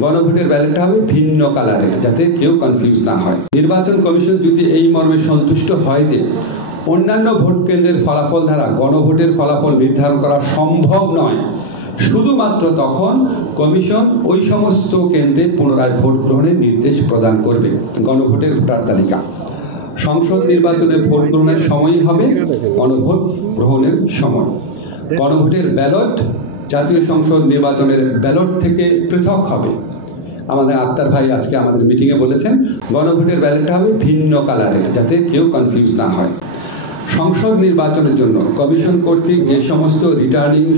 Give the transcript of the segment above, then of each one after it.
গণভোটের ব্যালটটা হবে ভিন্ন কালারে, যাতে কেউ কনফিউজ না হয়। নির্বাচন কমিশন যদি এই মর্মে সন্তুষ্ট হয় যে অন্যান্য ভোট কেন্দ্রের ফলাফল দ্বারা গণভোটের ফলাফল নির্ধারণ করা সম্ভব নয়, শুধুমাত্র তখন কমিশন ওই সমস্ত কেন্দ্রে পুনরায় ভোট গ্রহণের নির্দেশ প্রদান করবে। গণভোটের ভোটার তালিকা সংসদ নির্বাচনের ভোট গ্রহণের সময়ই হবে গণভোট গ্রহণের সময়। গণভোটের ব্যালট জাতীয় সংসদ নির্বাচনের ব্যালট থেকে পৃথক হবে। আমাদের আক্তার ভাই আজকে আমাদের মিটিংয়ে বলেছেন গণভোটের ব্যালটটা হবে ভিন্ন কালারে, যাতে কেউ কনফিউজ না হয়। সংসদ নির্বাচনের জন্য কমিশন কর্তৃক যে সমস্ত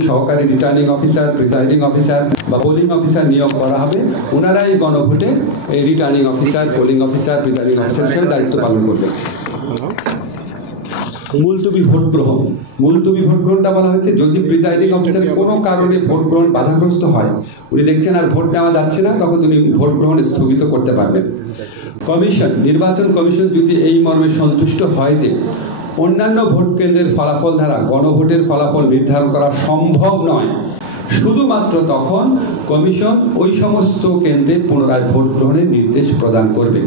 সহকারী রিটার্নিং অফিসার, প্রিসাইডিং অফিসার বা পোলিং অফিসার নিয়োগ করা হবে, ওনারাই গণভোটে এই returning officer, polling officer, presiding officer হিসেবে দায়িত্ব পালন করবে। মুলতবি ভোট গ্রহণ। মুলতবি ভোট গ্রহণটা বলা হয়েছে যদি প্রিসাইডিং অফিসারের কোনো কারণে ভোট গ্রহণ বাধাগ্রস্ত হয়, উনি দেখছেন আর ভোট নেওয়া যাচ্ছে না, তখন উনি ভোট গ্রহণ স্থগিত করতে পারবেন। নির্বাচন কমিশন যদি এই মর্মে সন্তুষ্ট হয় যে অন্যান্য ভোট কেন্দ্রের ফলাফল দ্বারা গণভোটের ফলাফল নির্ধারণ করা সম্ভব নয়, শুধুমাত্র তখন কমিশন ওই সমস্ত কেন্দ্রে পুনরায় ভোট গ্রহণের নির্দেশ প্রদান করবে।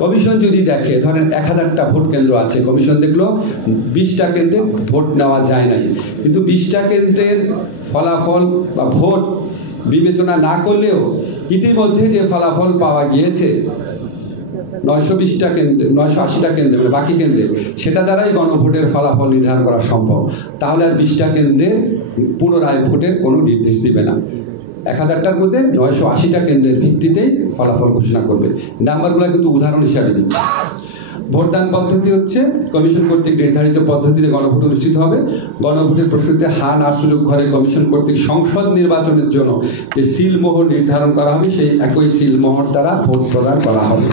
কমিশন যদি দেখে ধরেন 1000টা ভোট কেন্দ্র আছে, কমিশন দেখলো 20টা কেন্দ্রে ভোট নেওয়া যায় নাই, কিন্তু 20টা কেন্দ্রের ফলাফল বা ভোট বিবেচনা না করলেও ইতিমধ্যে যে ফলাফল পাওয়া গিয়েছে 920টা কেন্দ্রে, 980টা কেন্দ্রে, মানে বাকি কেন্দ্রে, সেটা দ্বারাই গণভোটের ফলাফল নির্ধারণ করা সম্ভব। তাহলে আর 20টা কেন্দ্রে পুনরায় ভোটের কোনো নির্দেশ দিবে না। 1000টার মধ্যে 980টা কেন্দ্রের ভিত্তিতেই ফলাফল ঘোষণা করবে। নাম্বারগুলো কিন্তু উদাহরণ হিসাবে দিচ্ছে। ভোটদান পদ্ধতি হচ্ছে কমিশন কর্তৃক নির্ধারিত পদ্ধতিতে গণভোট অনুষ্ঠিত হবে। গণভোটের প্রস্তুতিতে হা না সুযোগ ঘরে কমিশন কর্তৃক সংসদ নির্বাচনের জন্য যে সিলমোহর নির্ধারণ করা হবে, সেই একই সিলমোহর দ্বারা ভোট প্রদান করা হবে।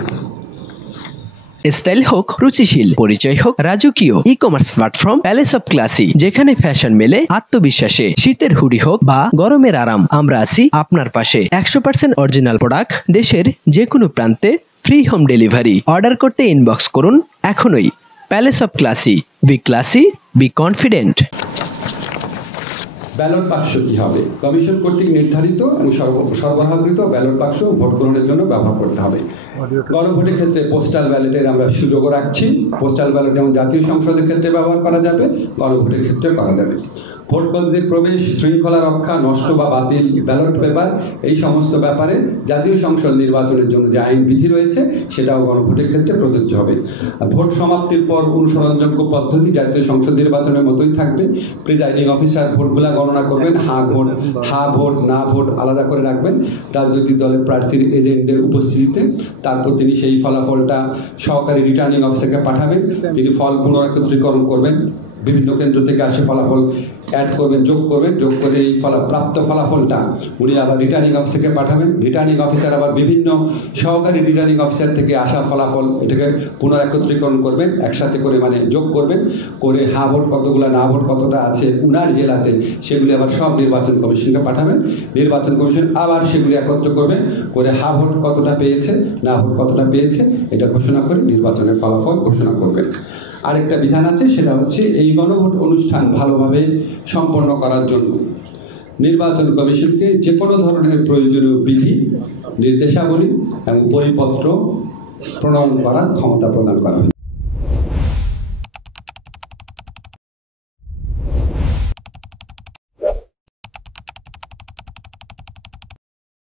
স্টাইল হোক রুচিশীল, পরিচয় হোক রাজকীয়, e-commerce platform palace of classy, যেখানে ফ্যাশন মেলে আত্মবিশ্বাসে। শীতের হুডি হোক বা গরমের আরাম, আমরা আছি আপনার পাশে। 100% অরিজিনাল প্রোডাক্ট, দেশের যে কোনো প্রান্তে, ফ্রি হোম ডেলিভারি। অর্ডার করতে ইনবক্স করুন এখনই। Palace of classy, be confident. Ballot বাক্স কি হবে? কমিশন কর্তৃক নির্ধারিত এবং সরবরাহকৃত ব্যালট বাক্স ভোট গ্রহণের জন্য ব্যবহার করতে হবে। গণভোটের ক্ষেত্রে পোস্টাল ব্যালটের আমরা সুযোগও রাখছি। পোস্টাল ব্যালট যেমন জাতীয় সংসদের ক্ষেত্রে ব্যবহার করা যাবে, গণভোটের ক্ষেত্রে করা যাবে। ভোট কেন্দ্রে প্রবেশ, শৃঙ্খলা রক্ষা, নষ্ট বা বাতিল ব্যালট পেপার, এই সমস্ত ব্যাপারে জাতীয় সংসদ নির্বাচনের জন্য যে আইন বিধি রয়েছে, সেটাও গণভোটের ক্ষেত্রে প্রযোজ্য হবে। আর ভোট সমাপ্তির পর অনুসরণযোগ্য পদ্ধতি জাতীয় সংসদ নির্বাচনের মতোই থাকবে। প্রিজাইডিং অফিসার ভোটগুলা গণনা করবেন, হা ভোট না ভোট আলাদা করে রাখবেন রাজনৈতিক দলের প্রার্থীর এজেন্টদের উপস্থিতিতে। তারপর তিনি সেই ফলাফলটা সহকারী রিটার্নিং অফিসারকে পাঠাবেন, তিনি ফল পুনরাকত্রীকরণ করবেন। বিভিন্ন কেন্দ্র থেকে আসে ফলাফল অ্যাড করবেন, যোগ করে এই প্রাপ্ত ফলাফলটা উনি আবার রিটার্নিং অফিসারকে পাঠাবেন। রিটার্নিং অফিসার আবার বিভিন্ন সহকারী রিটার্নিং অফিসার থেকে আসা ফলাফল এটাকে পুনরাকত্রীকরণ করবেন, একসাথে করে মানে যোগ করবেন, করে হা ভোট কতগুলা, না ভোট কতটা আছে উনার জেলাতে, সেগুলি আবার সব নির্বাচন কমিশনকে পাঠাবেন। নির্বাচন কমিশন আবার সেগুলি একত্র করবেন, করে হা ভোট কতটা পেয়েছে, না ভোট কতটা পেয়েছে, এটা ঘোষণা করে নির্বাচনের ফলাফল ঘোষণা করবেন। আরেকটা বিধান আছে, সেটা হচ্ছে এই গণভোট অনুষ্ঠান ভালোভাবে সম্পন্ন করার জন্য নির্বাচন কমিশনকে যে কোনো ধরনের প্রয়োজনীয় বিধি, নির্দেশাবলী এবং পরিপত্র প্রণয়ন করার ক্ষমতা প্রদান করা হবে।